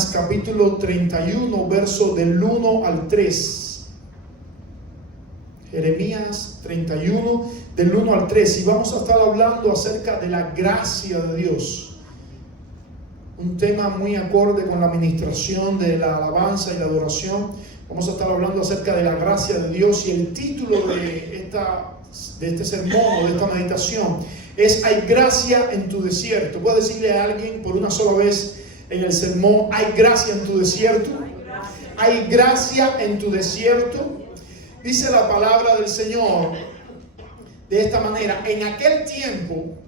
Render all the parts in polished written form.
Jeremías capítulo 31, verso del 1 al 3. Jeremías 31, del 1 al 3. Y vamos a estar hablando acerca de la gracia de Dios. Un tema muy acorde con la administración de la alabanza y la adoración. Vamos a estar hablando acerca de la gracia de Dios. Y el título de este sermón o de esta meditación es: hay gracia en tu desierto. ¿Puedo decirle a alguien por una sola vez en el sermón: hay gracia en tu desierto? Hay gracia en tu desierto. Dice la palabra del Señor de esta manera: en aquel tiempo,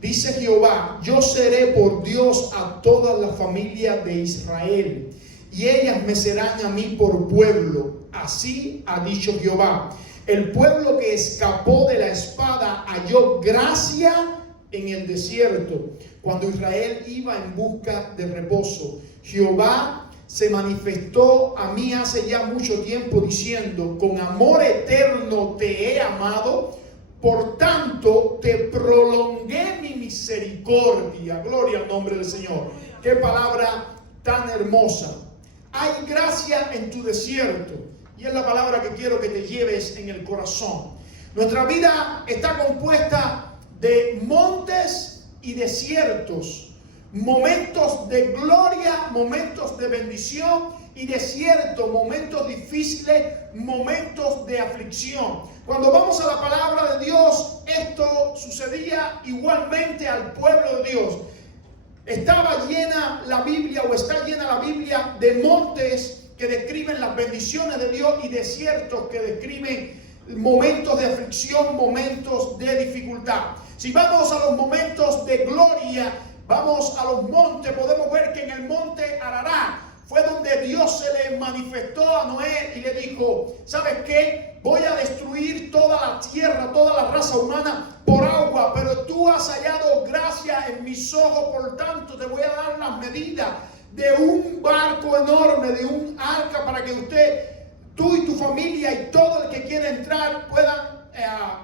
dice Jehová, yo seré por Dios a toda la familia de Israel, y ellas me serán a mí por pueblo. Así ha dicho Jehová. El pueblo que escapó de la espada halló gracia en el desierto, cuando Israel iba en busca de reposo. Jehová se manifestó a mí hace ya mucho tiempo, diciendo: con amor eterno te he amado, por tanto te prolongué mi misericordia. Gloria al nombre del Señor. Qué palabra tan hermosa. Hay gracia en tu desierto, y es la palabra que quiero que te lleves en el corazón. Nuestra vida está compuesta de montes y desiertos, momentos de gloria, momentos de bendición, y desierto, momentos difíciles, momentos de aflicción. Cuando vamos a la palabra de Dios, esto sucedía igualmente al pueblo de Dios. Estaba llena la Biblia, o está llena la Biblia, de montes que describen las bendiciones de Dios y desiertos que describen momentos de aflicción, momentos de dificultad. Si vamos a los momentos de gloria, vamos a los montes, podemos ver que en el monte Ararat fue donde Dios se le manifestó a Noé y le dijo: ¿sabes qué? Voy a destruir toda la tierra, toda la raza humana por agua, pero tú has hallado gracia en mis ojos, por tanto te voy a dar las medidas de un barco enorme, de un arca, para que tú y tu familia y todo el que quiera entrar puedan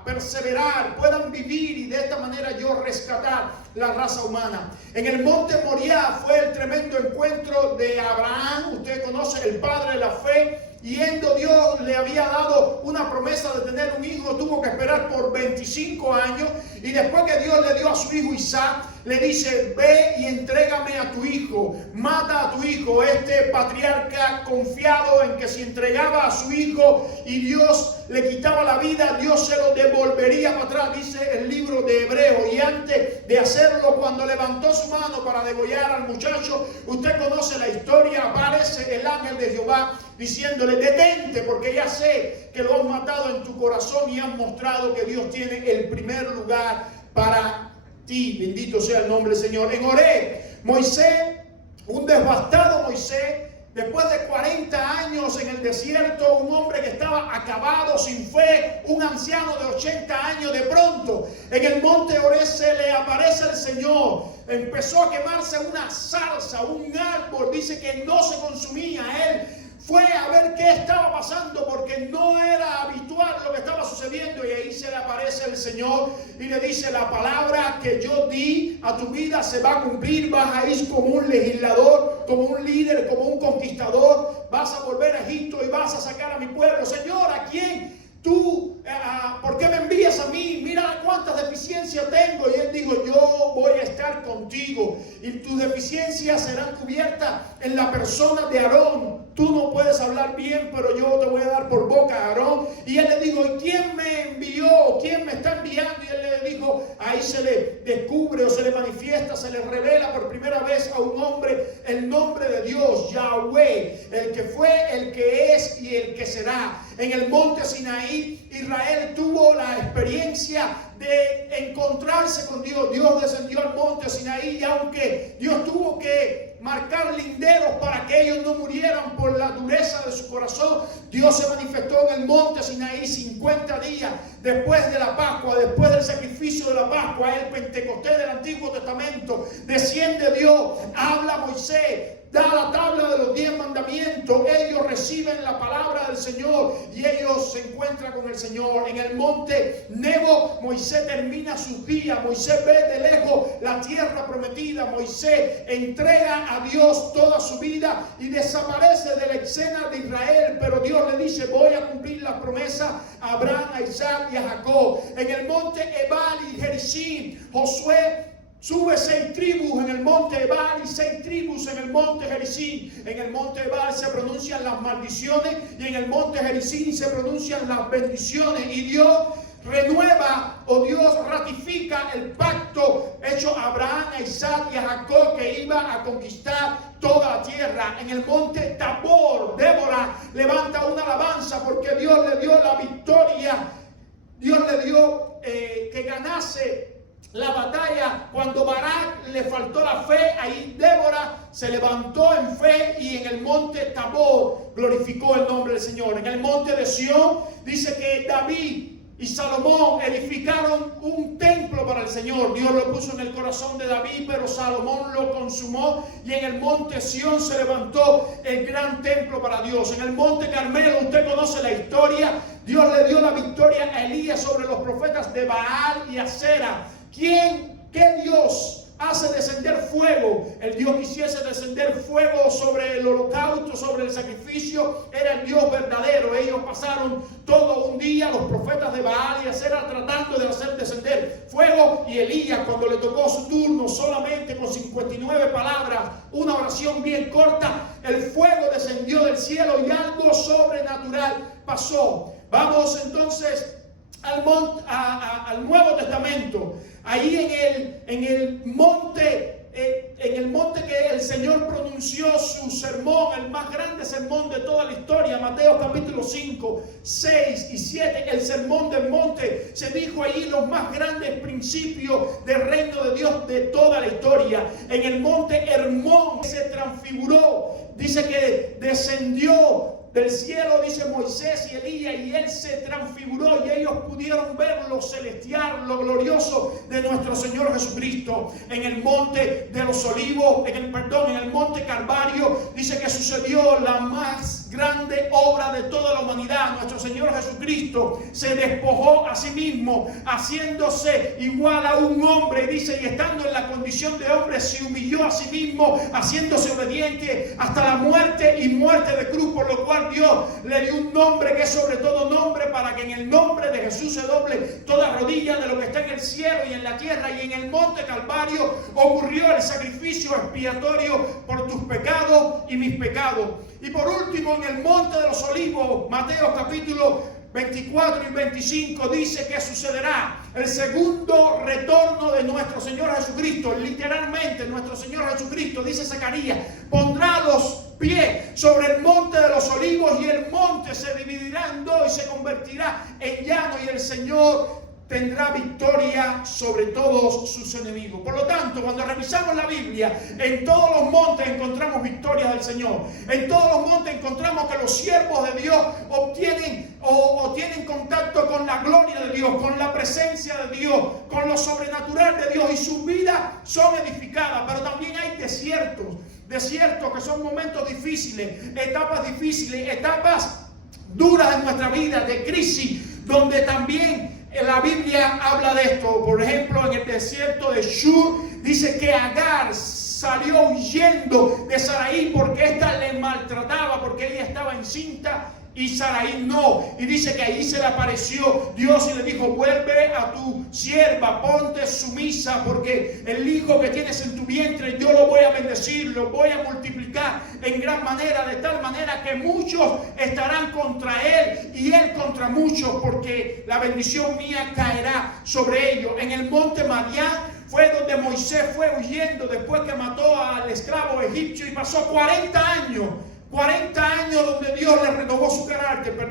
perseverar, puedan vivir, y de esta manera yo rescatar la raza humana. En el monte Moriah fue el tremendo encuentro de Abraham. Usted conoce, el padre de la fe. Yendo, Dios le había dado una promesa de tener un hijo, tuvo que esperar por 25 años, y después que Dios le dio a su hijo Isaac, le dice: ve y entrégame a tu hijo, mata a tu hijo. Este patriarca, confiado en que si entregaba a su hijo y Dios le quitaba la vida, Dios se lo devolvería para atrás, dice el libro de Hebreos. Y antes de hacerlo, cuando levantó su mano para degollar al muchacho, usted conoce la historia, aparece el ángel de Jehová diciéndole: detente, porque ya sé que lo has matado en tu corazón y has mostrado que Dios tiene el primer lugar para ti. Bendito sea el nombre del Señor. En Horeb, Moisés, un devastado Moisés, después de 40 años en el desierto, un hombre que estaba acabado, sin fe, un anciano de 80 años, de pronto en el monte Horeb se le aparece el Señor. Empezó a quemarse una zarza, un árbol, dice que no se consumía. Él fue a ver qué estaba pasando, porque no era habitual lo que estaba sucediendo, y ahí se le aparece el Señor y le dice: la palabra que yo di a tu vida se va a cumplir. Vas a ir como un legislador, como un líder, como un conquistador. Vas a volver a Egipto y vas a sacar a mi pueblo. Señor, ¿a quién tú, por qué me envías a mí? Mira cuántas deficiencias tengo. Y él dijo: yo voy a estar contigo, y tus deficiencias serán cubiertas en la persona de Aarón. Tú no puedes hablar bien, pero yo te voy a dar por boca a Aarón. Y él le dijo: ¿y quién me envió? ¿Quién me está enviando? Y él le dijo, ahí se le descubre o se le manifiesta, se le revela por primera vez a un hombre el nombre de Dios, Yahweh, el que fue, el que es y el que será. En el monte Sinaí, Israel tuvo la experiencia de encontrarse con Dios. Dios descendió al monte Sinaí, y aunque Dios tuvo que marcar linderos para que ellos no murieran por la dureza de su corazón, Dios se manifestó en el monte Sinaí 50 días después de la Pascua, después del sacrificio de la Pascua, el Pentecostés del Antiguo Testamento. Desciende Dios, habla a Moisés, da la tabla de los 10 mandamientos, ellos reciben la palabra del Señor y ellos se encuentran con el Señor. En el monte Nebo, Moisés termina sus días. Moisés ve de lejos la tierra prometida. Moisés entrega a Dios toda su vida y desaparece de la escena de Israel. Pero Dios le dice: voy a cumplir la promesa a Abraham, a Isaac y a Jacob. En el monte Ebal y Gerizim, Josué sube 6 tribus en el monte Ebal y 6 tribus en el monte Gerizim. En el monte Ebal se pronuncian las maldiciones y en el monte Gerizim se pronuncian las bendiciones. Y Dios renueva, o Dios ratifica el pacto hecho a Abraham, a Isaac y a Jacob, que iba a conquistar toda la tierra. En el monte Tabor, Débora levanta una alabanza porque Dios le dio la victoria. Dios le dio que ganase la batalla. Cuando Barak le faltó la fe, ahí Débora se levantó en fe y en el monte Tabor glorificó el nombre del Señor. En el monte de Sión dice que David y Salomón edificaron un templo para el Señor. Dios lo puso en el corazón de David, pero Salomón lo consumó. Y en el monte Sión se levantó el gran templo para Dios. En el monte Carmelo, usted conoce la historia. Dios le dio la victoria a Elías sobre los profetas de Baal y Asera. ¿Qué Dios hace descender fuego? El Dios que hiciese descender fuego sobre el holocausto, sobre el sacrificio, era el Dios verdadero. Ellos pasaron todo un día, los profetas de Baal y Asera, tratando de hacer descender fuego, y Elías, cuando le tocó su turno, solamente con 59 palabras, una oración bien corta, el fuego descendió del cielo y algo sobrenatural pasó. Vamos entonces al Nuevo Testamento. Ahí en el monte que el Señor pronunció su sermón, el más grande sermón de toda la historia, Mateo capítulo 5, 6 y 7, el sermón del monte. Se dijo ahí los más grandes principios del reino de Dios de toda la historia. En el monte Hermón se transfiguró, dice que descendió del cielo, dice Moisés y Elías, y él se transfiguró y ellos pudieron ver lo celestial, lo glorioso de nuestro Señor Jesucristo. En el monte de los olivos, en el monte Calvario, dice que sucedió la más grande obra de toda la humanidad. Nuestro Señor Jesucristo se despojó a sí mismo, haciéndose igual a un hombre, dice, y estando en la condición de hombre, se humilló a sí mismo, haciéndose obediente hasta la muerte y muerte de cruz, por lo cual Dios le dio un nombre que es sobre todo nombre, para que en el nombre de Jesús se doble toda rodilla de lo que está en el cielo y en la tierra. Y en el monte Calvario ocurrió el sacrificio expiatorio por tus pecados y mis pecados. Y por último, en el monte de los olivos, Mateo capítulo 24 y 25 dice que sucederá el segundo retorno de nuestro Señor Jesucristo. Literalmente, nuestro Señor Jesucristo, dice Zacarías, pondrá los pies sobre el monte de los olivos y el monte se dividirá en dos y se convertirá en llano, y el Señor tendrá victoria sobre todos sus enemigos. Por lo tanto, cuando revisamos la Biblia, en todos los montes encontramos victorias del Señor. En todos los montes encontramos que los siervos de Dios obtienen o tienen contacto con la gloria de Dios, con la presencia de Dios, con lo sobrenatural de Dios, y sus vidas son edificadas. Pero también hay desiertos que son momentos difíciles, etapas duras en nuestra vida, de crisis, donde también la Biblia habla de esto. Por ejemplo, en el desierto de Shur dice que Agar salió huyendo de Sarai porque ésta le maltrataba, porque ella estaba encinta y Sarai no. Y dice que ahí se le apareció Dios y le dijo: vuelve a tu sierva, ponte sumisa, porque el hijo que tienes en tu vientre yo lo voy a bendecir, lo voy a multiplicar en gran manera, de tal manera que muchos estarán contra él y él contra muchos, porque la bendición mía caerá sobre ellos. En el monte Madián fue donde Moisés fue huyendo después que mató al esclavo egipcio, y pasó 40 años donde Dios le renovó su carácter,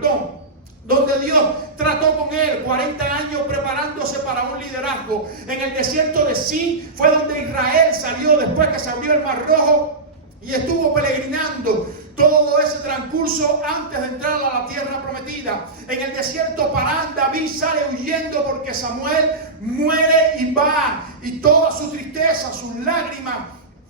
donde Dios trató con él, 40 años preparándose para un liderazgo. En el desierto de Sin fue donde Israel salió después que se abrió el Mar Rojo y estuvo peregrinando todo ese transcurso antes de entrar a la tierra prometida. En el desierto Parán, David sale huyendo porque Samuel muere y va, y toda su tristeza, sus lágrimas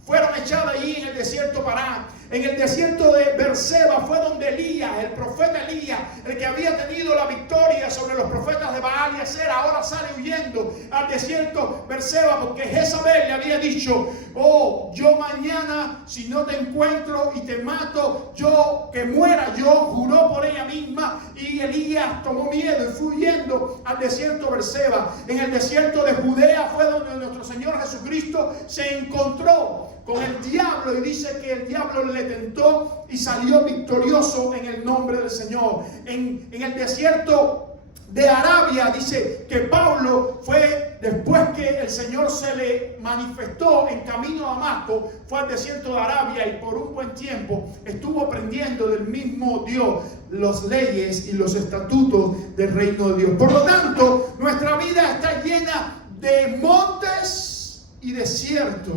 fueron echadas allí en el desierto Parán. En el desierto de Beerseba fue donde Elías, el profeta Elías, el que había tenido la victoria sobre los profetas de Baal y Acera, ahora sale huyendo al desierto Beerseba porque Jezabel le había dicho: oh, yo mañana si no te encuentro y te mato, yo que muera yo. Juró por ella misma y Elías tomó miedo y fue huyendo al desierto Beerseba. En el desierto de Judea fue donde nuestro Señor Jesucristo se encontró con el diablo y dice que el diablo le tentó y salió victorioso en el nombre del Señor. En el desierto de Arabia dice que Pablo fue, después que el Señor se le manifestó en camino a Damasco, fue al desierto de Arabia y por un buen tiempo estuvo aprendiendo del mismo Dios las leyes y los estatutos del reino de Dios. Por lo tanto, nuestra vida está llena de montes y desiertos.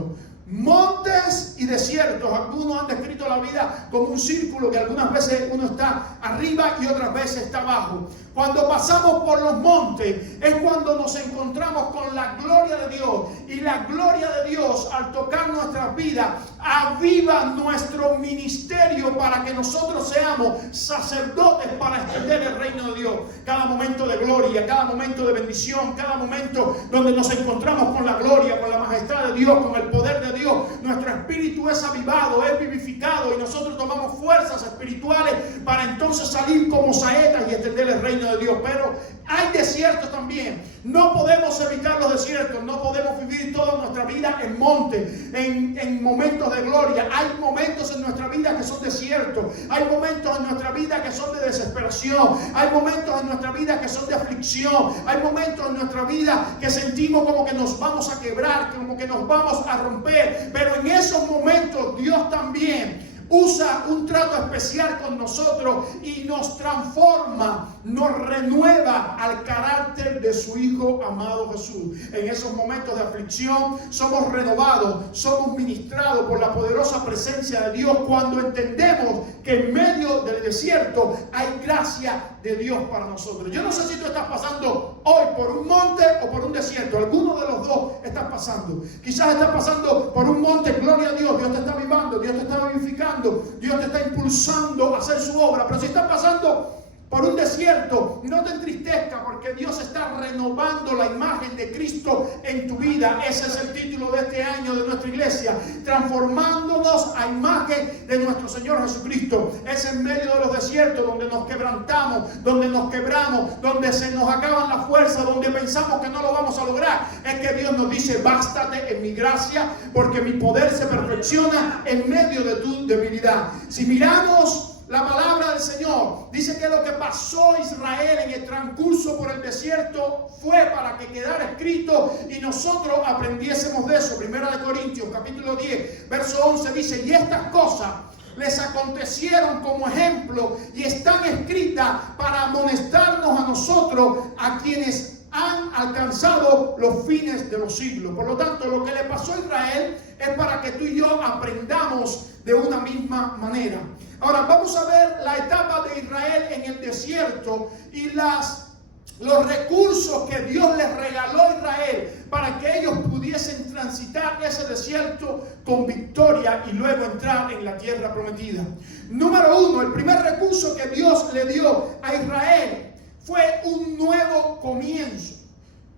Montes y desiertos. Algunos han descrito la vida como un círculo que algunas veces uno está arriba y otras veces está abajo. Cuando pasamos por los montes es cuando nos encontramos con la gloria de Dios, y la gloria de Dios al tocar nuestras vidas aviva nuestro ministerio para que nosotros seamos sacerdotes para extender el reino de Dios. Cada momento de gloria, cada momento de bendición, cada momento donde nos encontramos con la gloria, con la majestad de Dios, con el poder de Dios, nuestro espíritu es avivado, es vivificado y nosotros tomamos fuerzas espirituales para entonces salir como saetas y extender el reino de Dios. Pero hay desiertos también. No podemos evitar los desiertos, no podemos vivir toda nuestra vida en monte, en momentos de gloria. Hay momentos en nuestra vida que son desiertos, hay momentos en nuestra vida que son de desesperación, hay momentos en nuestra vida que son de aflicción, hay momentos en nuestra vida que sentimos como que nos vamos a quebrar, como que nos vamos a romper. Pero en esos momentos Dios también usa un trato especial con nosotros y nos transforma, nos renueva al carácter de su Hijo amado Jesús. En esos momentos de aflicción somos renovados, somos ministrados por la poderosa presencia de Dios cuando entendemos que en medio del desierto hay gracia de Dios para nosotros. Yo no sé si tú estás pasando hoy por un monte o por un desierto. Alguno de los dos estás pasando. Quizás estás pasando por un monte, gloria a Dios, Dios te está avivando, Dios te está vivificando, Dios te está impulsando a hacer su obra. Pero si estás pasando por un desierto, no te entristezca, porque Dios está renovando la imagen de Cristo en tu vida. Ese es el título de este año de nuestra iglesia: transformándonos a imagen de nuestro Señor Jesucristo. Es en medio de los desiertos donde nos quebrantamos, donde nos quebramos, donde se nos acaban las fuerzas, donde pensamos que no lo vamos a lograr. Es que Dios nos dice: bástate en mi gracia, porque mi poder se perfecciona en medio de tu debilidad. Si miramos la palabra del Señor, dice que lo que pasó Israel en el transcurso por el desierto fue para que quedara escrito y nosotros aprendiésemos de eso. Primera de Corintios, capítulo 10, verso 11 dice: y estas cosas les acontecieron como ejemplo y están escritas para amonestarnos a nosotros, a quienes han alcanzado los fines de los siglos. Por lo tanto, lo que le pasó a Israel es para que tú y yo aprendamos de una misma manera. Ahora vamos a ver la etapa de Israel en el desierto y los recursos que Dios les regaló a Israel para que ellos pudiesen transitar ese desierto con victoria y luego entrar en la tierra prometida. Número uno, el primer recurso que Dios le dio a Israel fue un nuevo comienzo.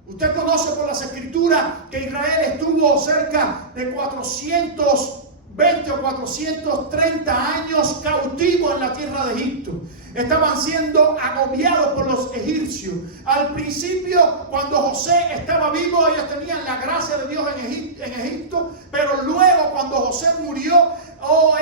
Usted conoce por las escrituras que Israel estuvo cerca de 420 o 430 años cautivo en la tierra de Egipto. Estaban siendo agobiados por los egipcios. Al principio, cuando José estaba vivo, ellos tenían la gracia de Dios en Egipto, pero luego cuando José murió,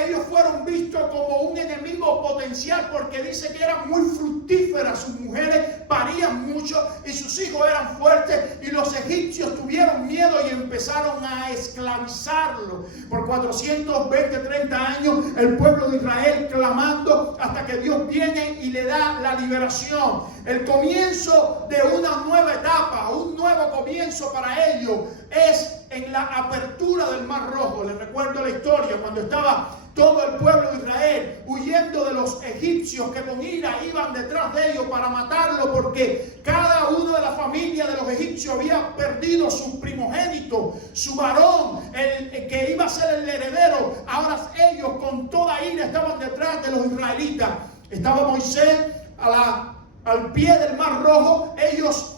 ellos fueron vistos como un enemigo potencial, porque dice que eran muy fructíferas, sus mujeres parían mucho y sus hijos eran fuertes, y los egipcios tuvieron miedo y empezaron a esclavizarlo. Por 420, 30 años el pueblo de Israel clamando hasta que Dios viene y le da la liberación. El comienzo de una nueva etapa, un nuevo comienzo para ellos es en la apertura del Mar Rojo. Les recuerdo la historia cuando estaba todo el pueblo de Israel huyendo de los egipcios que con ira iban detrás de ellos para matarlo, porque cada uno de de la familia de los egipcios había perdido su primogénito, su varón, el que iba a ser el heredero. Ahora ellos con toda ira estaban detrás de los israelitas. Estaba Moisés al pie del Mar Rojo, ellos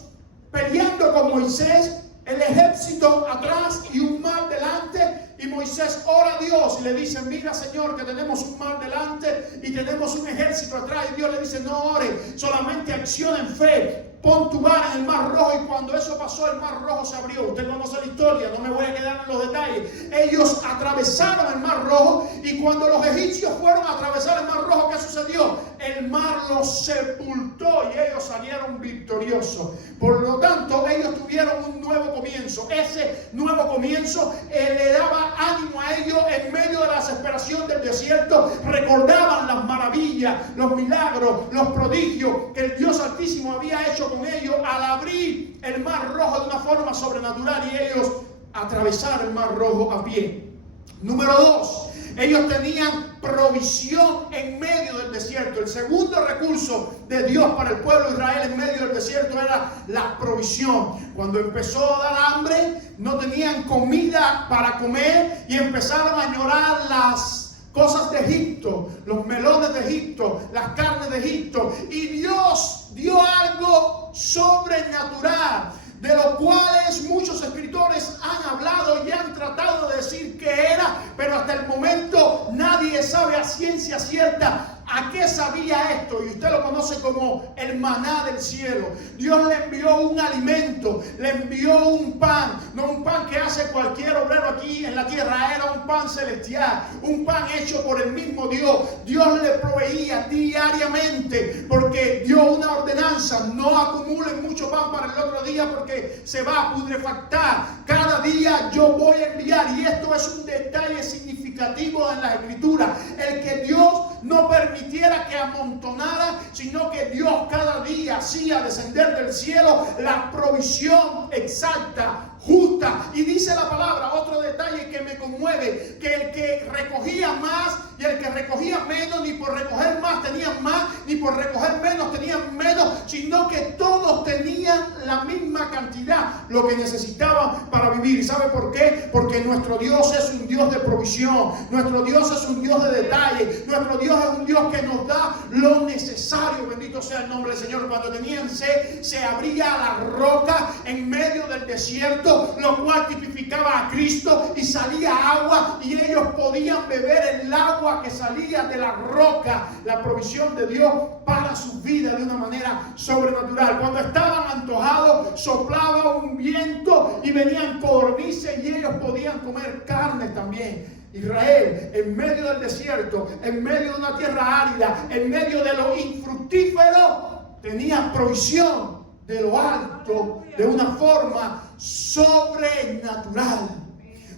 peleando con Moisés, el ejército atrás y un mar delante. Y Moisés ora a Dios y le dice: mira, Señor, que tenemos un mar delante y tenemos un ejército atrás. Y Dios le dice: no ore, solamente acciona en fe. Pon tu vara en el Mar Rojo. Y cuando eso pasó, el Mar Rojo se abrió. Usted conoce la historia, no me voy a quedar en los detalles. Ellos atravesaron el Mar Rojo, y cuando los egipcios fueron a atravesar el Mar Rojo, ¿qué sucedió? El mar los sepultó y ellos salieron victoriosos. Por lo tanto, ellos tuvieron un nuevo comienzo. Ese nuevo comienzo le daba ánimo a ellos en medio de la desesperación del desierto. Recordaban las maravillas, los milagros, los prodigios que el Dios Altísimo había hecho con ellos al abrir el Mar Rojo de una forma sobrenatural y ellos atravesar el Mar Rojo a pie. Número 2, ellos tenían provisión en medio del desierto. El segundo recurso de Dios para el pueblo de Israel en medio del desierto era la provisión. Cuando empezó a dar hambre, no tenían comida para comer y empezaron a añorar las cosas de Egipto, los melones de Egipto, las carnes de Egipto. Y Dios dio algo sobrenatural, de lo cuales muchos escritores han hablado y han tratado de decir qué era, pero hasta el momento nadie sabe a ciencia cierta a qué sabía esto. Y usted lo conoce como el maná del cielo. Dios le envió un alimento, le envió un pan, no un pan que hace cualquier obrero aquí en la tierra, era un pan celestial, un pan hecho por el mismo Dios. Dios le proveía diariamente, porque dio una ordenanza: no acumulen mucho pan para el otro día porque se va a putrefactar. Cada día yo voy a enviar, y esto es un detalle significativo en la Escritura, el que Dios no permitiera que amontonara, sino que Dios cada día hacía descender del cielo la provisión exacta, justa. Y dice la palabra, otro detalle que me conmueve, que el que recogía más y el que recogía menos, ni por recoger más tenían más, ni por recoger menos tenían menos, sino que todos tenían la misma cantidad, lo que necesitaban para vivir. ¿Y sabe por qué? Porque nuestro Dios es un Dios de provisión, nuestro Dios es un Dios de detalle, nuestro Dios es un Dios que nos da lo necesario. Bendito sea el nombre del Señor. Cuando tenían sed, se abría la roca en medio del desierto, lo cual tipificaba a Cristo, y salía agua y ellos podían beber el agua que salía de la roca. La provisión de Dios para sus vidas de una manera sobrenatural. Cuando estaban antojados, soplaba un viento y venían codornices y ellos podían comer carne también. Israel, en medio del desierto, en medio de una tierra árida, en medio de lo infructífero, tenía provisión de lo alto de una forma sobrenatural.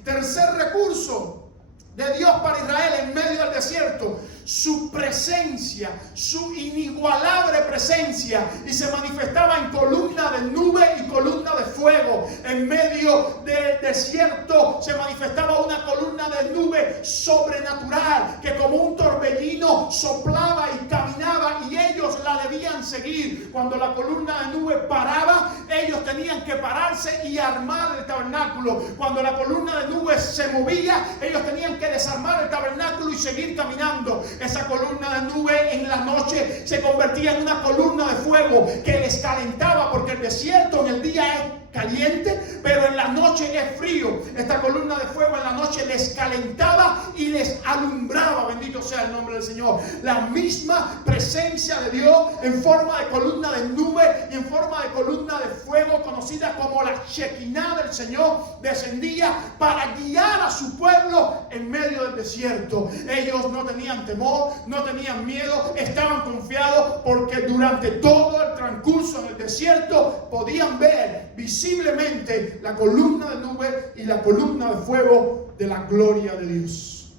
Tercer recurso de Dios para Israel en medio del desierto: su presencia, su inigualable presencia, y se manifestaba en columna de nube y columna de fuego. En medio del desierto se manifestaba una columna de nube sobrenatural que como un torbellino soplaba y caminaba, y ellos la debían seguir. Cuando la columna de nube paraba, ellos tenían que pararse y armar el tabernáculo. Cuando la columna de nube se movía, ellos tenían que desarmar el tabernáculo y seguir caminando. Esa columna de nube en la noche se convertía en una columna de fuego que les calentaba, porque el desierto en el día es caliente, pero en la noche es frío. Esta columna de fuego en la noche les calentaba y les alumbraba. Bendito sea el nombre del Señor. La misma presencia de Dios en forma de columna de nube y en forma de columna de fuego, conocida como la Shekinah del Señor, descendía para guiar a su pueblo en medio del desierto. Ellos no tenían temor, no tenían miedo, estaban confiados, porque durante todo el transcurso en el desierto podían ver visiblemente la columna de nube y la columna de fuego de la gloria de Dios.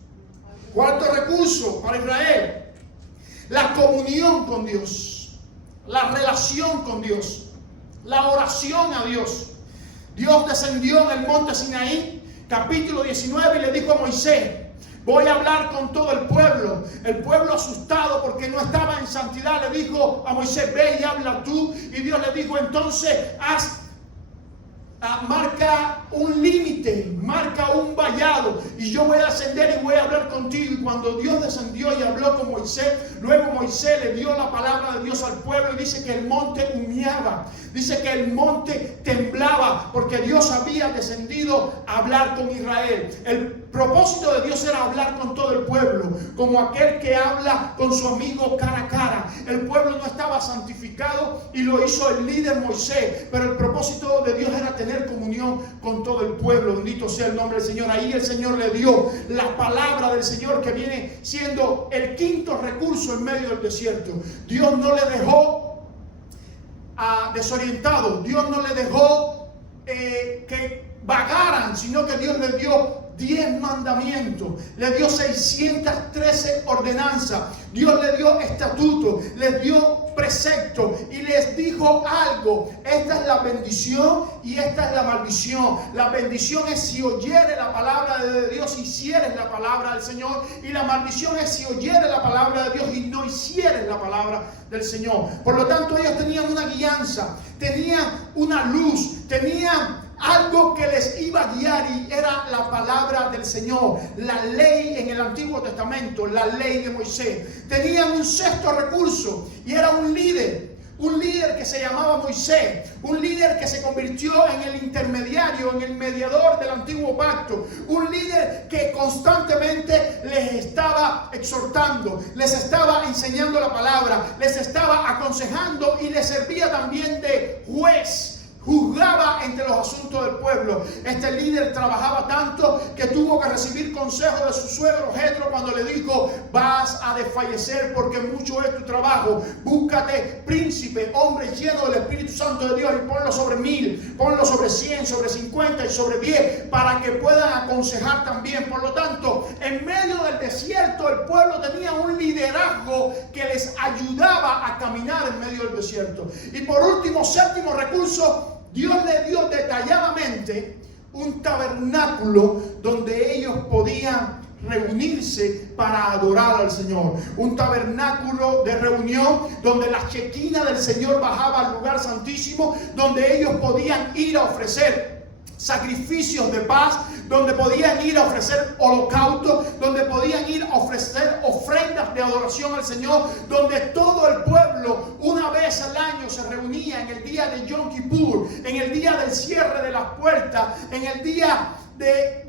Cuarto recurso para Israel: la comunión con Dios, la relación con Dios, la oración a Dios. Dios descendió en el monte Sinaí, capítulo 19, y le dijo a Moisés: voy a hablar con todo el pueblo. El pueblo asustado porque no estaba en santidad le dijo a Moisés, ve y habla tú. Y Dios le dijo, entonces marca un límite, marca un vallado y yo voy a ascender y voy a hablar contigo. Y cuando Dios descendió y habló con Moisés, luego Moisés le dio la palabra de Dios al pueblo y dice que el monte humeaba, dice que el monte temblaba porque Dios había descendido a hablar con Israel. El propósito de Dios era hablar con todo el pueblo, como aquel que habla con su amigo cara a cara. El pueblo no estaba santificado y lo hizo el líder Moisés, pero el propósito de Dios era tener comunión con todo el pueblo. Bendito sea el nombre del Señor. Ahí el Señor le dio la palabra del Señor, que viene siendo el quinto recurso en medio del desierto. Dios no le dejó desorientado, Dios no le dejó que vagaran, sino que Dios le dio 10 mandamientos, le dio 613 ordenanzas, Dios le dio estatutos, les dio preceptos y les dijo algo: esta es la bendición y esta es la maldición. La bendición es si oyeres la palabra de Dios, hicieres la palabra del Señor, y la maldición es si oyeres la palabra de Dios y no hicieres la palabra del Señor. Por lo tanto, ellos tenían una guianza, tenían una luz, tenían algo que les iba a guiar, y era la palabra del Señor, la ley en el Antiguo Testamento, la ley de Moisés. Tenían un sexto recurso y era un líder que se llamaba Moisés, un líder que se convirtió en el intermediario, en el mediador del antiguo pacto, un líder que constantemente les estaba exhortando, les estaba enseñando la palabra, les estaba aconsejando y les servía también de juez. Juzgaba entre los asuntos del pueblo. Este líder trabajaba tanto que tuvo que recibir consejo de su suegro Jetro cuando le dijo: vas a desfallecer porque mucho es tu trabajo. Búscate príncipe, hombre lleno del Espíritu Santo de Dios, y ponlo sobre 1000, ponlo sobre 100, sobre 50 y sobre 10, para que puedan aconsejar también. Por lo tanto, en medio del desierto, el pueblo tenía un liderazgo que les ayudaba a caminar en medio del desierto. Y por último, séptimo recurso, Dios le dio detalladamente un tabernáculo donde ellos podían reunirse para adorar al Señor. Un tabernáculo de reunión donde la chequina del Señor bajaba al lugar santísimo, donde ellos podían ir a ofrecer sacrificios de paz, donde podían ir a ofrecer holocaustos, donde podían ir a ofrecer ofrendas de adoración al Señor, donde todo el pueblo una vez al año se reunía en el día de Yom Kippur, en el día del cierre de las puertas, en el día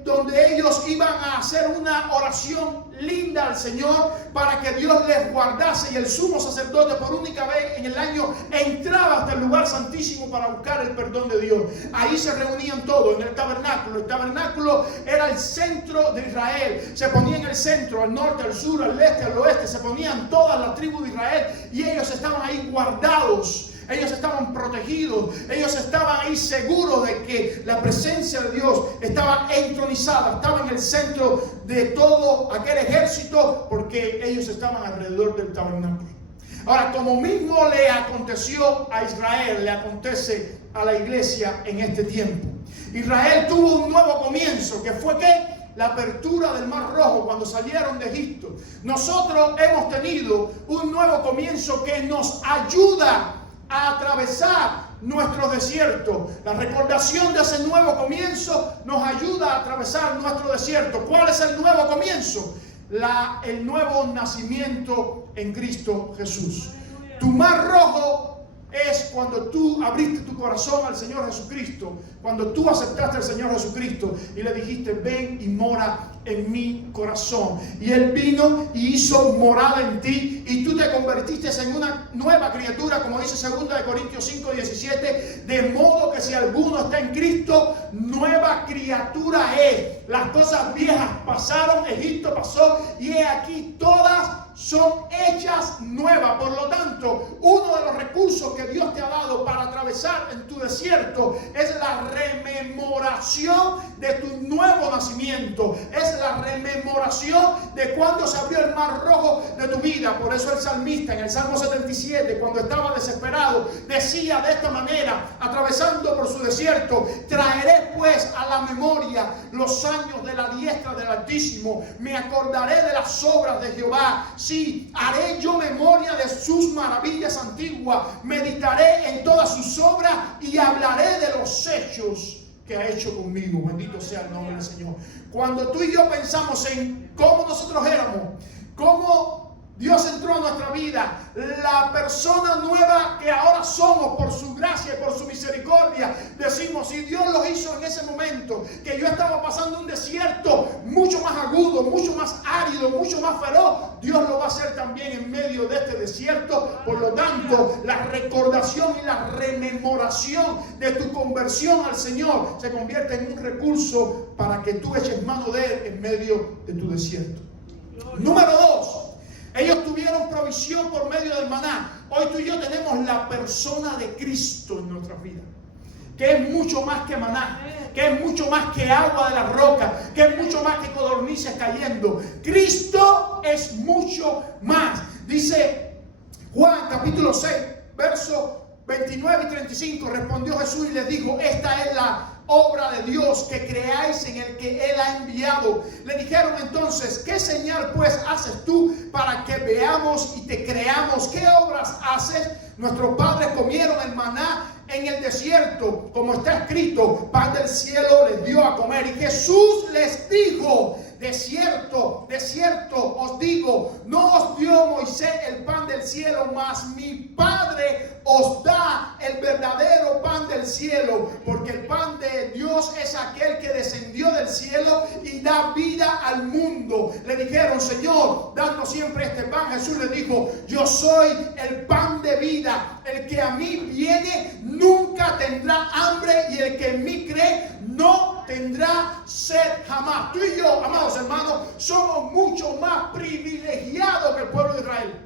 donde ellos iban a hacer una oración linda al Señor para que Dios les guardase, y el sumo sacerdote por única vez en el año entraba hasta el lugar santísimo para buscar el perdón de Dios. Ahí se reunían todos en el tabernáculo. El tabernáculo era el centro de Israel. Se ponía en el centro, al norte, al sur, al este, al oeste. Se ponían todas las tribus de Israel y ellos estaban ahí guardados. Ellos estaban protegidos, ellos estaban ahí seguros de que la presencia de Dios estaba entronizada, estaba en el centro de todo aquel ejército, porque ellos estaban alrededor del tabernáculo. Ahora, como mismo le aconteció a Israel, le acontece a la iglesia en este tiempo. Israel tuvo un nuevo comienzo, que fue ¿qué? La apertura del Mar Rojo cuando salieron de Egipto. Nosotros hemos tenido un nuevo comienzo que nos ayuda a atravesar nuestro desierto. La recordación de ese nuevo comienzo nos ayuda a atravesar nuestro desierto. ¿Cuál es el nuevo comienzo? El nuevo nacimiento en Cristo Jesús. Tu Mar Rojo es cuando tú abriste tu corazón al Señor Jesucristo, cuando tú aceptaste al Señor Jesucristo y le dijiste: ven y mora en mi corazón. Y Él vino y hizo morada en ti, y tú te convertiste en una nueva criatura, como dice 2 Corintios 5:17, de modo que si alguno está en Cristo, nueva criatura es. Las cosas viejas pasaron, Egipto pasó, y he aquí todas son hechas nuevas. Por lo tanto, uno de los recursos que Dios te ha dado para atravesar atravesar en tu desierto es la rememoración de tu nuevo nacimiento. Es la rememoración de cuando se abrió el mar rojo de tu vida. Por eso el salmista en el Salmo 77, cuando estaba desesperado, decía de esta manera, atravesando por su desierto: traeré pues a la memoria los años de la diestra del Altísimo, me acordaré de las obras de Jehová. Sí, haré yo memoria de sus maravillas antiguas, meditaré en todas sus obras y hablaré de los hechos que ha hecho conmigo. Bendito sea el nombre del Señor. Cuando tú y yo pensamos en cómo nosotros éramos, cómo Dios entró a nuestra vida, la persona nueva que ahora somos por su gracia y por su misericordia, decimos: si Dios lo hizo en ese momento, que yo estaba pasando un desierto mucho más agudo, mucho más árido, mucho más feroz, Dios lo va a hacer también en medio de este desierto. Por lo tanto, la recordación y la rememoración de tu conversión al Señor se convierte en un recurso para que tú eches mano de Él en medio de tu desierto. Número 2. Ellos tuvieron provisión por medio del maná. Hoy tú y yo tenemos la persona de Cristo en nuestras vidas, que es mucho más que maná, que es mucho más que agua de la roca, que es mucho más que codornices cayendo. Cristo es mucho más. Dice Juan capítulo 6, versos 29 y 35. Respondió Jesús y les dijo: esta es la obra de Dios, que creáis en el que Él ha enviado. Le dijeron entonces: ¿qué señal pues haces tú para que veamos y te creamos? ¿Qué obras haces? Nuestros padres comieron el maná en el desierto, como está escrito: pan del cielo les dio a comer. Y Jesús les dijo: de cierto, os digo, no os dio Moisés el pan del cielo, mas mi Padre os da el verdadero pan del cielo, porque el pan de Dios es aquel que descendió del cielo y da vida al mundo. Le dijeron: Señor, danos siempre este pan. Jesús le dijo: yo soy el pan de vida. El que a mí viene nunca tendrá hambre, y el que en mí cree no tendrá sed jamás. Tú y yo, amados hermanos, somos mucho más privilegiados que el pueblo de Israel.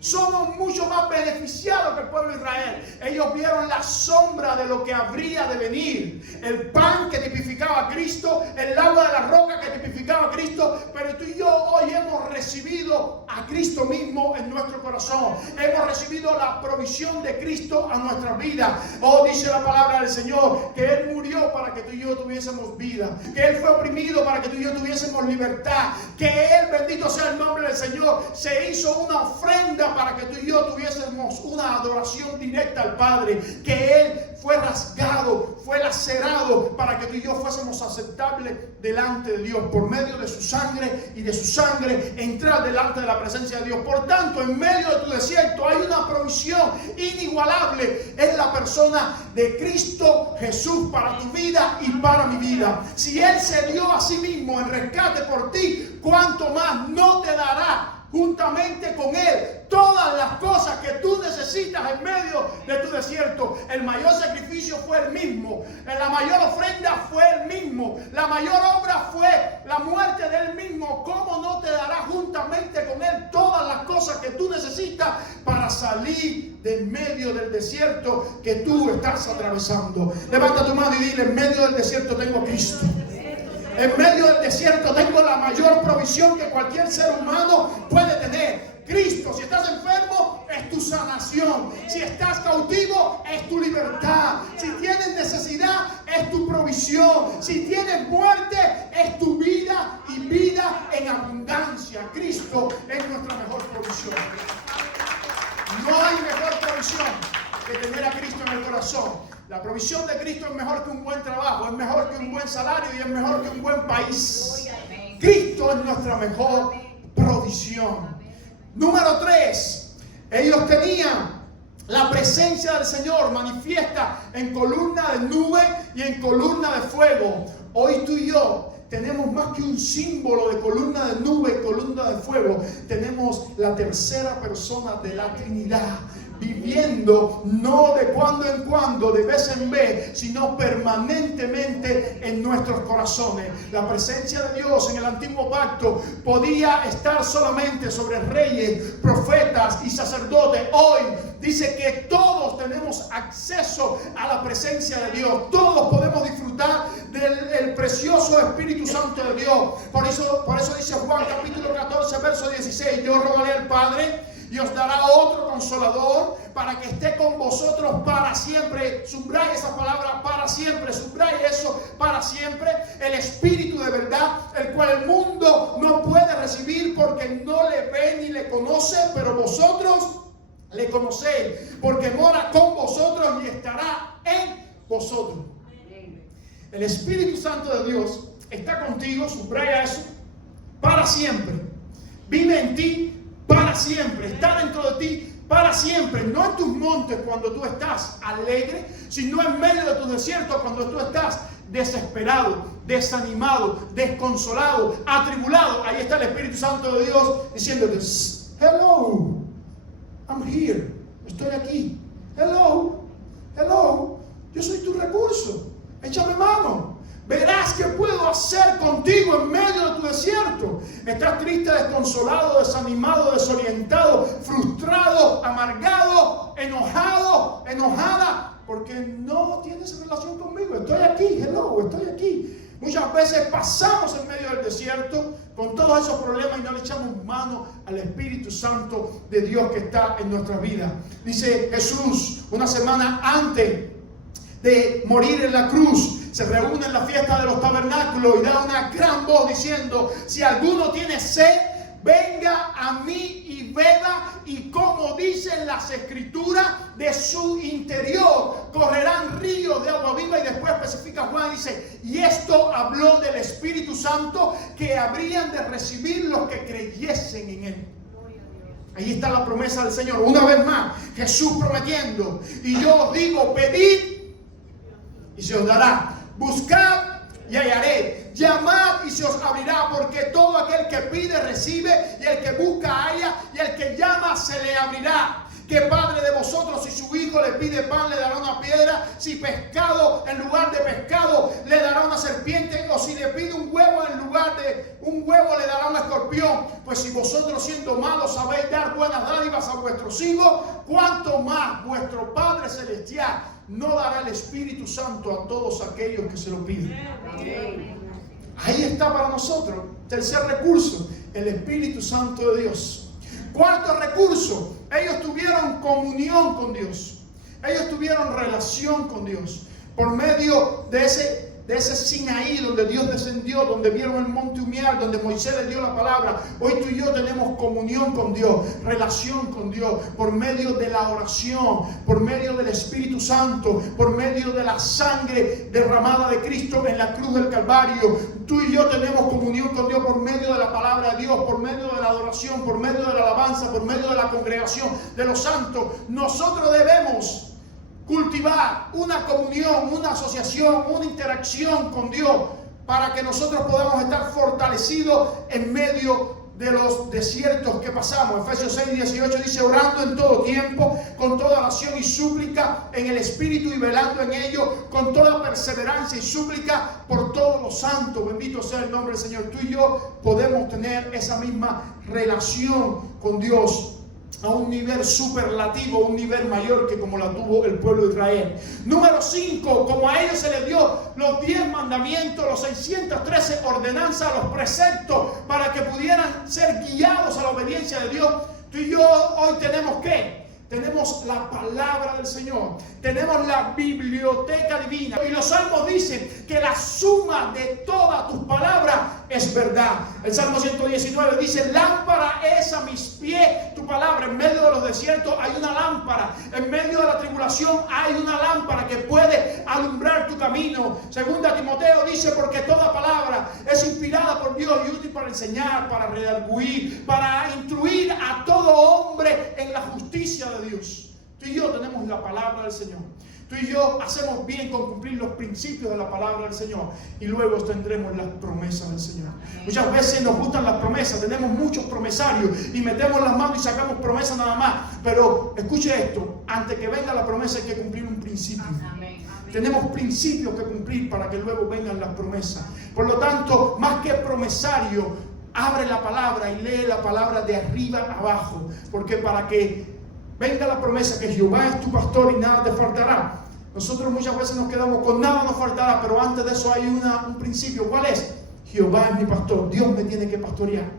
Somos mucho más beneficiados que el pueblo de Israel. Ellos vieron la sombra de lo que habría de venir. El pan que tipificaba a Cristo, el agua de la roca que tipificaba a Cristo. Pero tú y yo hoy hemos recibido a Cristo mismo en nuestro corazón. Hemos recibido la provisión de Cristo a nuestra vida. Oh, dice la palabra del Señor que Él murió para que tú y yo tuviésemos vida, que Él fue oprimido para que tú y yo tuviésemos libertad, que Él, bendito sea el nombre del Señor, se hizo una ofrenda para que tú y yo tuviésemos una adoración directa al Padre, que Él fue rasgado, fue lacerado para que tú y yo fuésemos aceptables delante de Dios, por medio de su sangre, y de su sangre entrar delante de la presencia de Dios. Por tanto, en medio de tu desierto hay una provisión inigualable en la persona de Cristo Jesús para tu vida y para mi vida. Si Él se dio a sí mismo en rescate por ti, ¿cuánto más no te dará juntamente con Él todas las cosas que tú necesitas en medio de tu desierto? El mayor sacrificio fue el mismo, la mayor ofrenda fue el mismo, la mayor obra fue la muerte del mismo. ¿Cómo no te dará juntamente con Él todas las cosas que tú necesitas para salir de en medio del desierto que tú estás atravesando? Levanta tu mano y dile: en medio del desierto tengo a Cristo. En medio del desierto tengo la mayor provisión que cualquier ser humano puede tener. Cristo. Si estás enfermo, es tu sanación. Si estás cautivo, es tu libertad. Si tienes necesidad, es tu provisión. Si tienes muerte, es tu vida, y vida en abundancia. Cristo es nuestra mejor provisión. No hay mejor provisión que tener a Cristo en el corazón. La provisión de Cristo es mejor que un buen trabajo, es mejor que un buen salario y es mejor que un buen país. Cristo es nuestra mejor provisión. Número 3, ellos tenían la presencia del Señor manifiesta en columna de nube y en columna de fuego. Hoy tú y yo tenemos más que un símbolo de columna de nube y columna de fuego. Tenemos la tercera persona de la Trinidad, viviendo no de cuando en cuando, de vez en vez, sino permanentemente en nuestros corazones. La presencia de Dios en el antiguo pacto podía estar solamente sobre reyes, profetas y sacerdotes. Hoy dice que todos tenemos acceso a la presencia de Dios. Todos podemos disfrutar del precioso Espíritu Santo de Dios. Por eso dice Juan capítulo 14, verso 16: yo rogaré al Padre y os dará otro consolador para que esté con vosotros para siempre. Subraya esa palabra, para siempre. Subraya eso, para siempre. El Espíritu de verdad, el cual el mundo no puede recibir porque no le ve ni le conoce, pero vosotros le conocéis, porque mora con vosotros y estará en vosotros. El Espíritu Santo de Dios está contigo, subraya eso, para siempre. Vive en ti para siempre, está dentro de ti para siempre, no en tus montes cuando tú estás alegre, sino en medio de tus desiertos cuando tú estás desesperado, desanimado, desconsolado, atribulado. Ahí está el Espíritu Santo de Dios diciéndote: hello, I'm here, estoy aquí. Hello, yo soy tu recurso, échame mano. Verás qué puedo hacer contigo en medio de tu desierto. Estás triste, desconsolado, desanimado, desorientado, frustrado, amargado, enojado, enojada, porque no tienes relación conmigo. Estoy aquí, estoy aquí. Muchas veces pasamos en medio del desierto con todos esos problemas y no le echamos mano al Espíritu Santo de Dios que está en nuestra vida. Dice Jesús, una semana antes de morir en la cruz, se reúne en la fiesta de los tabernáculos y da una gran voz diciendo: si alguno tiene sed, venga a mí y beba, y como dicen las escrituras, de su interior correrán ríos de agua viva. Y después especifica Juan, dice: y esto habló del Espíritu Santo que habrían de recibir los que creyesen en él. Ahí está la promesa del Señor. Una vez más, Jesús prometiendo: y yo os digo, pedid y se os dará. Buscad y hallaré. Llamad y se os abrirá, porque todo aquel que pide recibe, y el que busca halla, y el que llama se le abrirá. ¿Qué padre de vosotros, si su hijo le pide pan, le dará una piedra? Si pescado, en lugar de pescado, le dará una serpiente? O si le pide un huevo, en lugar de un huevo, le dará un escorpión. Pues si vosotros, siendo malos, sabéis dar buenas dádivas a vuestros hijos, cuánto más vuestro Padre Celestial no dará el Espíritu Santo a todos aquellos que se lo piden. Ahí está para nosotros. Tercer recurso, el Espíritu Santo de Dios. Cuarto recurso, ellos tuvieron comunión con Dios. Ellos tuvieron relación con Dios. Por medio de ese Sinaí donde Dios descendió, donde vieron el monte humear, donde Moisés les dio la palabra. Hoy tú y yo tenemos comunión con Dios, relación con Dios, por medio de la oración, por medio del Espíritu Santo, por medio de la sangre derramada de Cristo en la cruz del Calvario. Tú y yo tenemos comunión con Dios por medio de la palabra de Dios, por medio de la adoración, por medio de la alabanza, por medio de la congregación de los santos. Nosotros debemos cultivar una comunión, una asociación, una interacción con Dios, para que nosotros podamos estar fortalecidos en medio de los desiertos que pasamos. Efesios 6:18 dice: orando en todo tiempo, con toda oración y súplica en el Espíritu, y velando en ello con toda perseverancia y súplica por todos los santos. Bendito sea el nombre del Señor. Tú y yo podemos tener esa misma relación con Dios a un nivel superlativo, un nivel mayor que como la tuvo el pueblo de Israel. Número 5, como a ellos se les dio los 10 mandamientos, los 613 ordenanzas, los preceptos, para que pudieran ser guiados a la obediencia de Dios. Tú y yo hoy tenemos ¿qué? Tenemos la palabra del Señor, tenemos la biblioteca divina, y los salmos dicen que la suma de todas tus palabras es verdad. El Salmo 119 dice: lámpara es a mis pies tu palabra. En medio de los desiertos hay una lámpara, en medio de la tribulación hay una lámpara que puede alumbrar tu camino. Segunda Timoteo dice: porque toda palabra es inspirada por Dios y útil para enseñar, para redarguir, para instruir a todo hombre en la justicia de Dios. Tú y yo tenemos la palabra del Señor. Tú y yo hacemos bien con cumplir los principios de la palabra del Señor, y luego tendremos las promesas del Señor. Muchas veces nos gustan las promesas, tenemos muchos promesarios y metemos las manos y sacamos promesas nada más. Pero escuche esto, antes que venga la promesa hay que cumplir un principio. Tenemos principios que cumplir para que luego vengan las promesas. Por lo tanto, más que promesario, abre la palabra y lee la palabra de arriba a abajo. Porque para que venga la promesa que Jehová es tu pastor y nada te faltará. Nosotros muchas veces nos quedamos con nada nos faltará, pero antes de eso hay un principio. ¿Cuál es? Jehová es mi pastor. Dios me tiene que pastorear.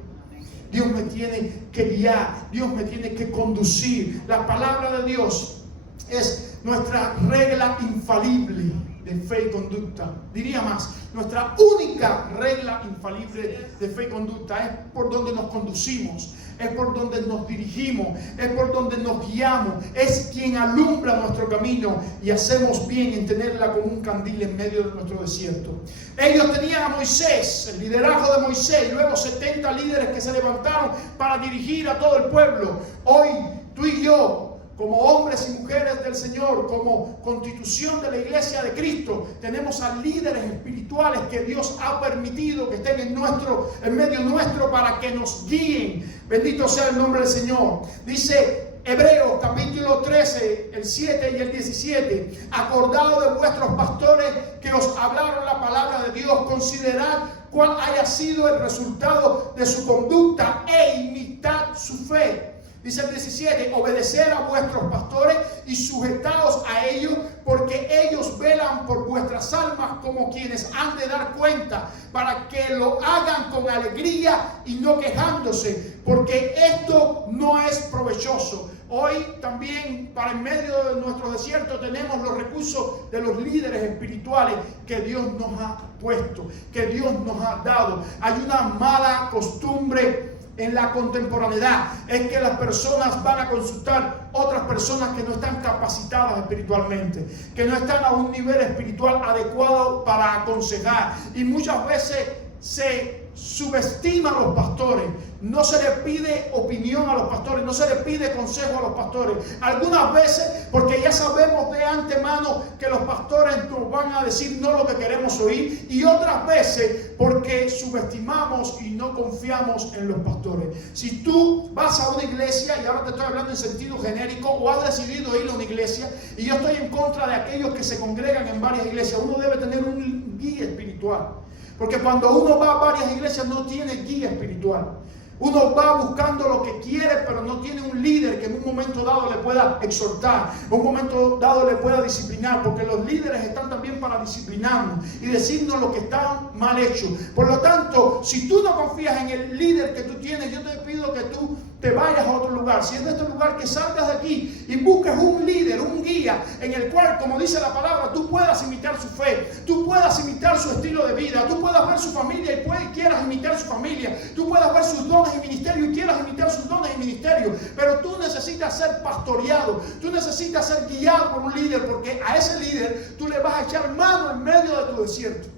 Dios me tiene que guiar. Dios me tiene que conducir. La palabra de Dios es nuestra regla infalible de fe y conducta. Diría más, nuestra única regla infalible de fe y conducta es por donde nos conducimos, es por donde nos dirigimos, es por donde nos guiamos, es quien alumbra nuestro camino y hacemos bien en tenerla como un candil en medio de nuestro desierto. Ellos tenían a Moisés, el liderazgo de Moisés, y luego 70 líderes que se levantaron para dirigir a todo el pueblo. Hoy tú y yo, como hombres y mujeres del Señor, como constitución de la iglesia de Cristo, tenemos a líderes espirituales que Dios ha permitido que estén en medio nuestro para que nos guíen. Bendito sea el nombre del Señor. Dice Hebreos capítulo 13, el 7 y el 17: acordaos de vuestros pastores que os hablaron la palabra de Dios, considerad cuál haya sido el resultado de su conducta e imitad su fe. Dice el 17: obedecer a vuestros pastores y sujetaos a ellos, porque ellos velan por vuestras almas como quienes han de dar cuenta, para que lo hagan con alegría y no quejándose, porque esto no es provechoso. Hoy también, para en medio de nuestro desierto, tenemos los recursos de los líderes espirituales que Dios nos ha puesto, que Dios nos ha dado. Hay una mala costumbre en la contemporaneidad, es que las personas van a consultar otras personas que no están capacitadas espiritualmente, que no están a un nivel espiritual adecuado para aconsejar, y muchas veces se subestima a los pastores. No se le pide opinión a los pastores, no se le pide consejo a los pastores. Algunas veces porque ya sabemos de antemano que los pastores nos van a decir no lo que queremos oír, y otras veces porque subestimamos y no confiamos en los pastores. Si tú vas a una iglesia, y ahora te estoy hablando en sentido genérico, o has decidido ir a una iglesia, y yo estoy en contra de aquellos que se congregan en varias iglesias, uno debe tener un guía espiritual. Porque cuando uno va a varias iglesias no tiene guía espiritual. Uno va buscando lo que quiere, pero no tiene un líder que en un momento dado le pueda exhortar, en un momento dado le pueda disciplinar, porque los líderes están también para disciplinarnos y decirnos lo que está mal hecho. Por lo tanto, si tú no confías en el líder que tú tienes, yo te pido que tú te vayas a otro lugar. Si es de este lugar, que salgas de aquí y busques un líder, un guía, en el cual, como dice la palabra, tú puedas imitar su fe, tú puedas imitar su estilo de vida, tú puedas ver su familia y quieras imitar su familia, tú puedas ver sus dones y ministerio y quieras imitar sus dones y ministerio, pero tú necesitas ser pastoreado, tú necesitas ser guiado por un líder, porque a ese líder tú le vas a echar mano en medio de tu desierto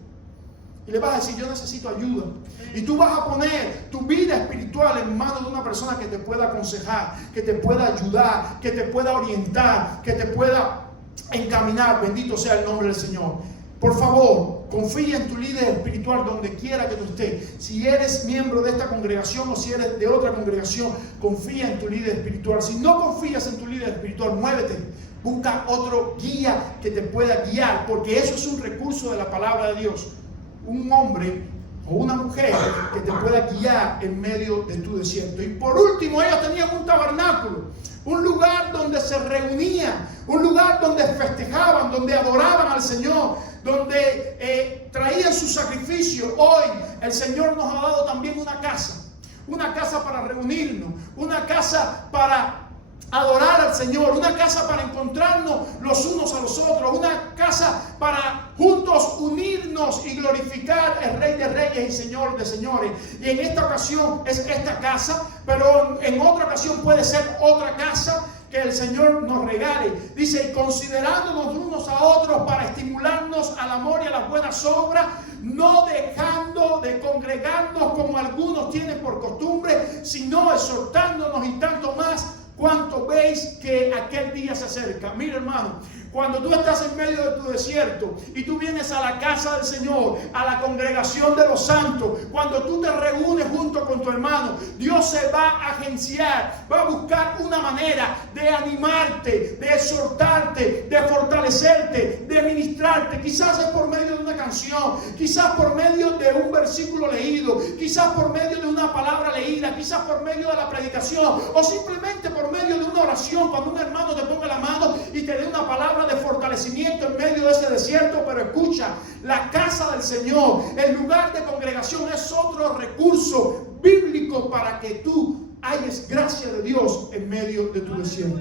y le vas a decir: yo necesito ayuda. Y tú vas a poner tu vida espiritual en manos de una persona que te pueda aconsejar, que te pueda ayudar, que te pueda orientar, que te pueda encaminar. Bendito sea el nombre del Señor. Por favor, confía en tu líder espiritual donde quiera que tú estés. Si eres miembro de esta congregación o si eres de otra congregación, confía en tu líder espiritual. Si no confías en tu líder espiritual, muévete. Busca otro guía que te pueda guiar, porque eso es un recurso de la palabra de Dios. Un hombre o una mujer que te pueda guiar en medio de tu desierto. Y por último, ellos tenían un tabernáculo, un lugar donde se reunían, un lugar donde festejaban, donde adoraban al Señor, donde traían su sacrificio. Hoy el Señor nos ha dado también una casa para reunirnos, una casa para adorar al Señor, una casa para encontrarnos los unos a los otros, una casa para juntos unirnos y glorificar al Rey de Reyes y Señor de Señores. Y en esta ocasión es esta casa, pero en otra ocasión puede ser otra casa que el Señor nos regale. Dice: y considerándonos unos a otros para estimularnos al amor y a las buenas obras, no dejando de congregarnos como algunos tienen por costumbre, sino exhortándonos, y tanto más cuanto veis que aquel día se acerca. Mira, hermano, Cuando tú estás en medio de tu desierto y tú vienes a la casa del Señor, a la congregación de los santos, cuando tú te reúnes junto con tu hermano, Dios se va a agenciar, va a buscar una manera de animarte, de exhortarte, de fortalecerte, de ministrarte. Quizás es por medio de una canción, quizás por medio de un versículo leído, quizás por medio de una palabra leída, quizás por medio de la predicación, o simplemente por medio de una oración, cuando un hermano te ponga la mano y te dé una palabra de fortalecimiento en medio de ese desierto. Pero escucha, la casa del Señor, el lugar de congregación, es otro recurso bíblico para que tú halles gracia de Dios en medio de tu desierto.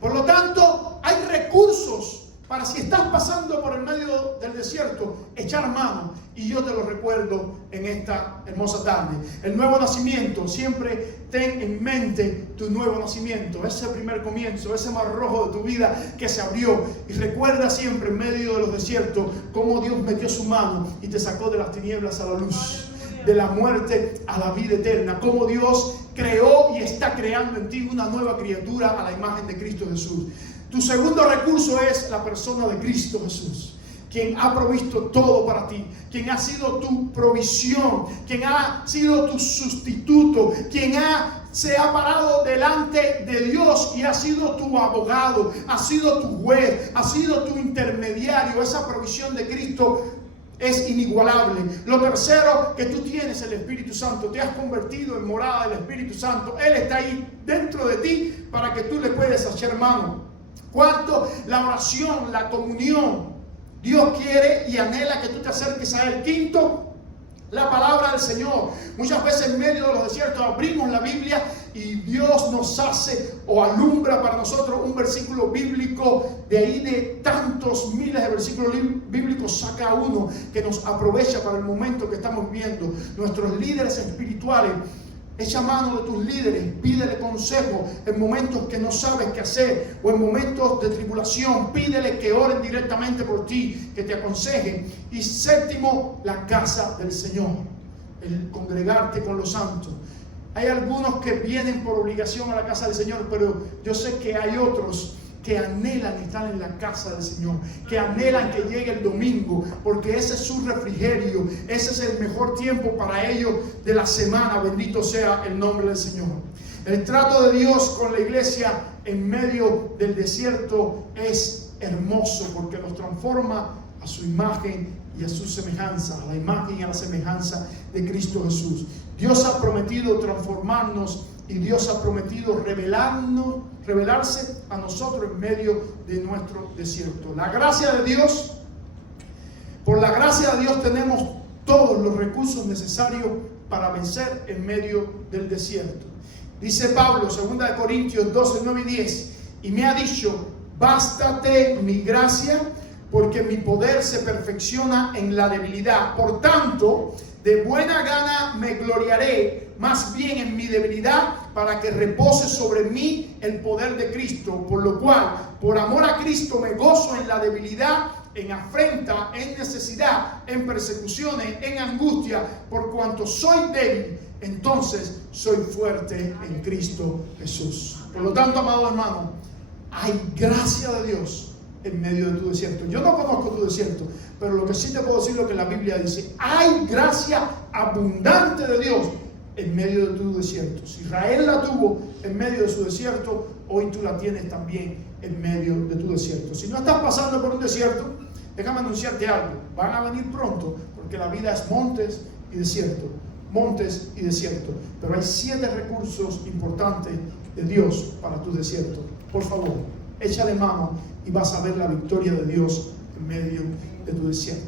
Por lo tanto, hay recursos para si estás pasando por el medio del desierto, echar mano. Y yo te lo recuerdo en esta hermosa tarde. El nuevo nacimiento, siempre ten en mente tu nuevo nacimiento, ese primer comienzo, ese mar rojo de tu vida que se abrió. Y recuerda siempre en medio de los desiertos cómo Dios metió su mano y te sacó de las tinieblas a la luz, de la muerte a la vida eterna. Cómo Dios creó y está creando en ti una nueva criatura a la imagen de Cristo Jesús. Tu segundo recurso es la persona de Cristo Jesús, quien ha provisto todo para ti, quien ha sido tu provisión, quien ha sido tu sustituto, quien se ha parado delante de Dios y ha sido tu abogado, ha sido tu juez, ha sido tu intermediario. Esa provisión de Cristo es inigualable. Lo tercero que tú tienes, el Espíritu Santo. Te has convertido en morada del Espíritu Santo. Él está ahí dentro de ti para que tú le puedas echar mano. Cuarto, la oración, la comunión. Dios quiere y anhela que tú te acerques a Él. Quinto, la palabra del Señor. Muchas veces en medio de los desiertos abrimos la Biblia y Dios nos hace o alumbra para nosotros un versículo bíblico. De ahí de tantos miles de versículos bíblicos saca uno que nos aprovecha para el momento que estamos viviendo. Nuestros líderes espirituales, echa mano de tus líderes, pídele consejo en momentos que no sabes qué hacer o en momentos de tribulación. Pídele que oren directamente por ti, que te aconsejen. Y séptimo, la casa del Señor, el congregarte con los santos. Hay algunos que vienen por obligación a la casa del Señor, pero yo sé que hay otros que anhelan estar en la casa del Señor, que anhelan que llegue el domingo, porque ese es su refrigerio, ese es el mejor tiempo para ellos de la semana. Bendito sea el nombre del Señor. El trato de Dios con la iglesia en medio del desierto es hermoso, porque los transforma a su imagen y a su semejanza, a la imagen y a la semejanza de Cristo Jesús. Dios ha prometido transformarnos y Dios ha prometido revelarse a nosotros en medio de nuestro desierto. La gracia de Dios, por la gracia de Dios tenemos todos los recursos necesarios para vencer en medio del desierto. Dice Pablo, 2 Corintios 12, 9 y 10, y me ha dicho: bástate mi gracia, porque mi poder se perfecciona en la debilidad. Por tanto, de buena gana me gloriaré más bien en mi debilidad, para que repose sobre mí el poder de Cristo. Por lo cual, por amor a Cristo, me gozo en la debilidad, en afrenta, en necesidad, en persecuciones, en angustia. Por cuanto soy débil, entonces soy fuerte en Cristo Jesús. Por lo tanto, amado hermano, hay gracia de Dios en medio de tu desierto. Yo no conozco tu desierto, pero lo que sí te puedo decir es lo que la Biblia dice: hay gracia abundante de Dios en medio de tu desierto. Si Israel la tuvo en medio de su desierto, hoy tú la tienes también en medio de tu desierto. Si no estás pasando por un desierto, déjame anunciarte algo: van a venir pronto, porque la vida es montes y desierto, montes y desierto. Pero hay 7 recursos importantes de Dios para tu desierto. Por favor, échale mano y vas a ver la victoria de Dios en medio de tu desierto.